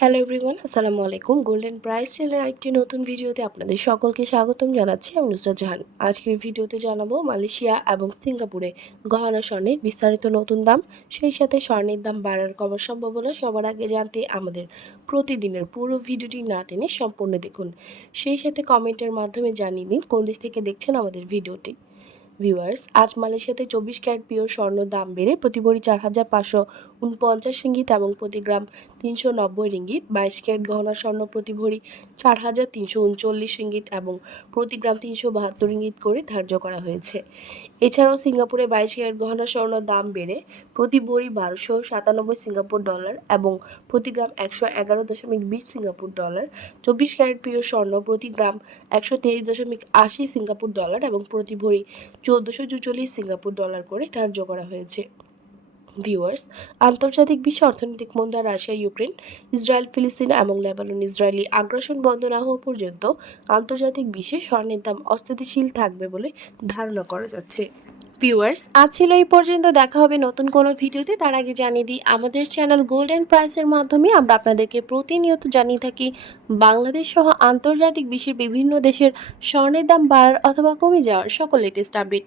Hello everyone আসসালামু আলাইকুম। Golden price সেলের একটি নতুন ভিডিওতে আপনাদের সকলকে স্বাগতম জানাচ্ছি আমি নুসরাত জাহান। আজকের ভিডিওতে জানাব মালয়েশিয়া এবং সিঙ্গাপুরে গহনা স্বর্ণের বিস্তারিত নতুন দাম, সেই সাথে স্বর্ণের দাম বাড়ার কমার সম্ভাবনা সবার আগে জানতে আমাদের প্রতিদিনের পুরো ভিডিওটি না টেনে সম্পূর্ণ দেখুন। সেই সাথে কমেন্টের মাধ্যমে জানিয়ে দিন কোন দেশ থেকে দেখছেন আমাদের ভিডিওটি। ভিউয়ার্স আজ মালয়েশিয়াতে চব্বিশ ক্যারেট পিওর স্বর্ণ দাম বেড়ে প্রতি চার হাজার পাঁচশো উনপঞ্চাশ রিঙ্গিত এবং প্রতি গ্রাম তিনশো নব্বই রিঙ্গিত, বাইশ ক্যারেট গহনা স্বর্ণ প্রতি ভরি চার হাজার তিনশো উনচল্লিশ রিঙ্গিত এবং প্রতি গ্রাম তিনশো বাহাত্তর রিঙ্গিত করে ধার্য করা হয়েছে। এছাড়াও সিঙ্গাপুরে বাইশ ক্যারেট গহনা স্বর্ণ দাম বেড়ে প্রতি ভরি বারোশো সাতানব্বই সিঙ্গাপুর ডলার এবং প্রতি গ্রাম একশো এগারো দশমিক বিশ সিঙ্গাপুর ডলার, চব্বিশ ক্যারেট প্রিয় স্বর্ণ প্রতি গ্রাম একশো তেইশ দশমিক আশি সিঙ্গাপুর ডলার এবং প্রতি ভরি চৌদ্দশো চুচল্লিশ সিঙ্গাপুর ডলার করে ধার্য করা হয়েছে। ভিউয়ার্স আন্তর্জাতিক বিশ্ব অর্থনৈতিক মন্দা রাশিয়া, ইউক্রেন, ইসরায়েল, ফিলিস্তিন এবং লেবানন ইসরায়েলি আগ্রাসন বন্ধ না হওয়া পর্যন্ত আন্তর্জাতিক বিশ্বে স্বর্ণের দাম অস্থিতিশীল থাকবে বলে ধারণা করা যাচ্ছে। ভিউয়ার্স আজ ছিল এই পর্যন্ত। দেখা হবে নতুন কোনো ভিডিওতে। তার আগে জানিয়ে দিই, আমাদের চ্যানেল গোল্ডেন প্রাইসের মাধ্যমে আমরা আপনাদেরকে প্রতিনিয়ত জানিয়ে থাকি, বাংলাদেশ সহ আন্তর্জাতিক বিশ্বের বিভিন্ন দেশের স্বর্ণের দাম বাড়ার অথবা কমে যাওয়ার সকল লেটেস্ট আপডেট